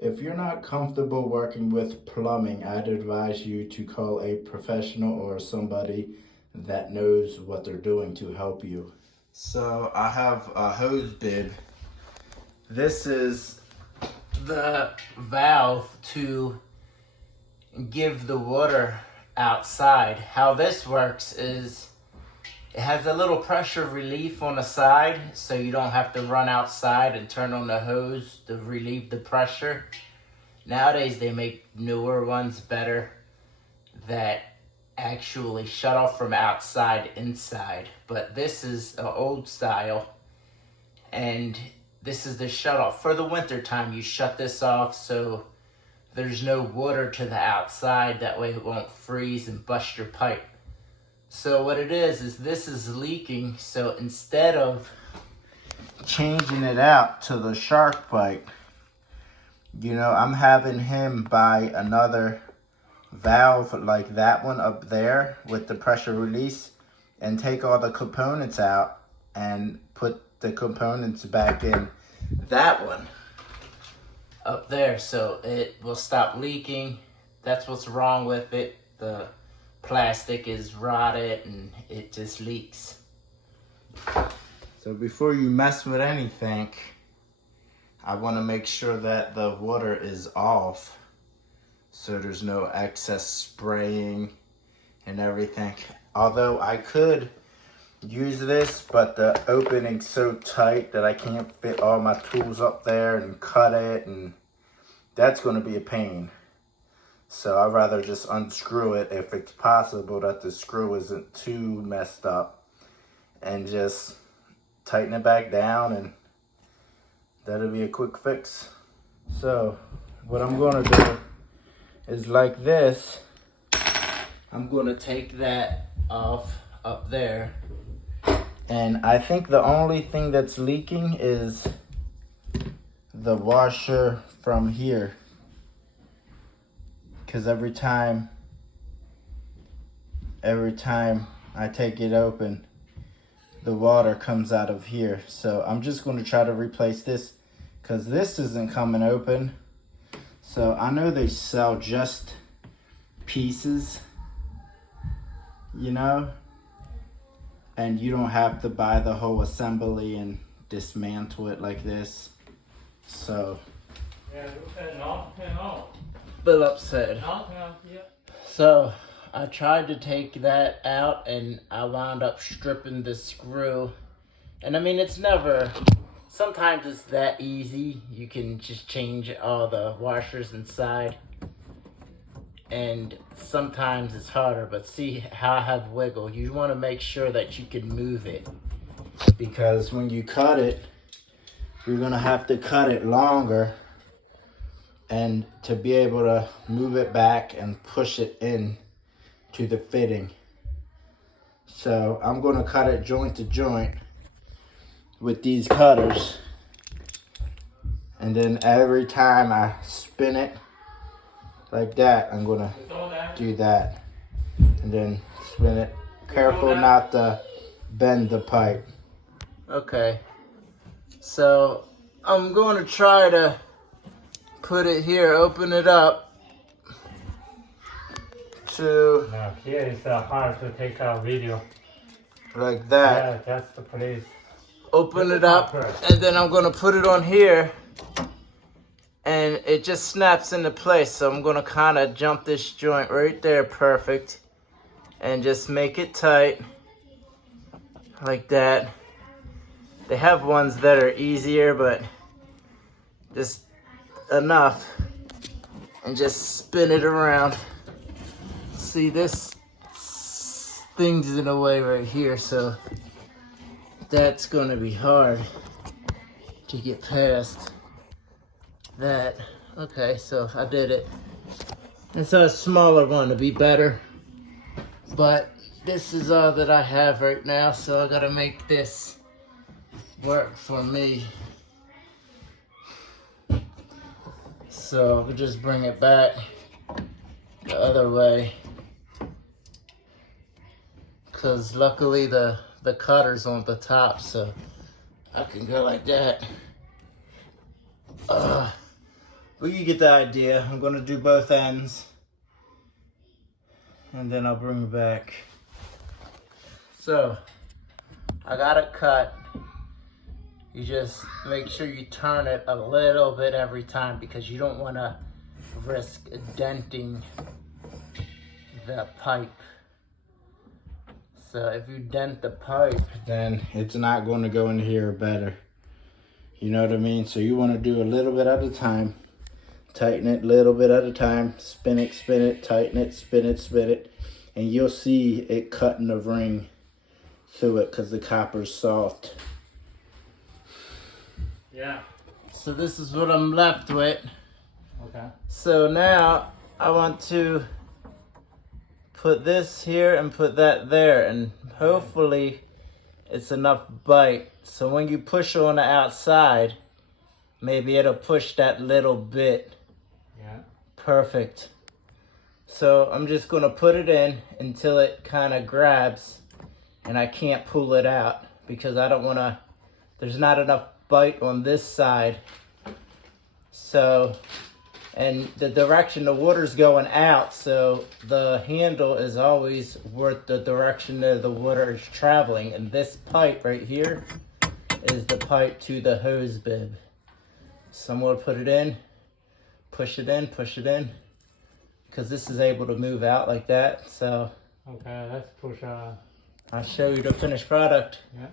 If you're not comfortable working with plumbing, I'd advise you to call a professional or somebody that knows what they're doing to help you. So I have a hose bib. This is the valve to give the water outside. How this works is it has a little pressure relief on the side, so you don't have to run outside and turn on the hose to relieve the pressure. Nowadays they make newer ones better that actually shut off from outside inside, but this is an old style, and this is the shut off. For the winter time, you shut this off so there's no water to the outside, that way it won't freeze and bust your pipe. So what it is this is leaking, so instead of changing it out to the shark pipe, I'm having him buy another valve like that one up there with the pressure release and take all the components out and put the components back in that one up there, so it will stop leaking. That's what's wrong with it. The plastic is rotted and it just leaks. So before you mess with anything, I want to make sure that the water is off so there's no excess spraying and everything. Although I could use this, but the opening's so tight that I can't fit all my tools up there and cut it, and that's going to be a pain. So I'd rather just unscrew it if it's possible that the screw isn't too messed up, and just tighten it back down, and that'll be a quick fix. So what I'm going to do is like this. I'm going to take that off up there, and I think the only thing that's leaking is the washer from here, because every time I take it open, the water comes out of here. So I'm just going to try to replace this because this isn't coming open. So I know they sell just pieces, and you don't have to buy the whole assembly and dismantle it like this. So Philip said. So I tried to take that out and I wound up stripping the screw. And I mean, sometimes it's that easy. You can just change all the washers inside. And sometimes it's harder, but see how I have wiggle. You want to make sure that you can move it, because when you cut it, you're going to have to cut it longer, and to be able to move it back and push it in to the fitting. So I'm going to cut it joint to joint with these cutters, and then every time I spin it like that, I'm going to do that, and then spin it. Careful not to bend the pipe. Okay, so I'm going to try to put it here, open it up to... Now here is hard to take a video. Like that. Yeah, just please. Open it up, and then I'm going to put it on here, and it just snaps into place. So I'm going to kind of jump this joint right there, perfect, and just make it tight like that. They have ones that are easier, but just enough, and just spin it around. See, this thing's in the way right here, so that's going to be hard to get past that. Okay, so I did it. And so a smaller one to be better, but this is all that I have right now, so I gotta make this work for me. So I'll just bring it back the other way, because luckily the cutter's on the top, so I can go like that. But you get the idea. I'm gonna do both ends. And then I'll bring it back. So, I got it cut. You just make sure you turn it a little bit every time because you don't want to risk denting the pipe. So if you dent the pipe, then it's not going to go in here better. You know what I mean? So you want to do a little bit at a time. Tighten it a little bit at a time. Spin it, tighten it, spin it. And you'll see it cutting the ring through it because the copper's soft. Yeah. So this is what I'm left with. Okay. So now I want to put this here and put that there, and hopefully it's enough bite. So when you push on the outside, maybe it'll push that little bit. Yeah. Perfect. So I'm just gonna put it in until it kind of grabs and I can't pull it out because I don't wanna, there's not enough bite on this side. So, and the direction the water's going out, so the handle is always where the direction that the water is traveling. And this pipe right here is the pipe to the hose bib. So I'm gonna put it in, push it in, because this is able to move out like that. So Okay, let's push. I'll show you the finished product. Yeah.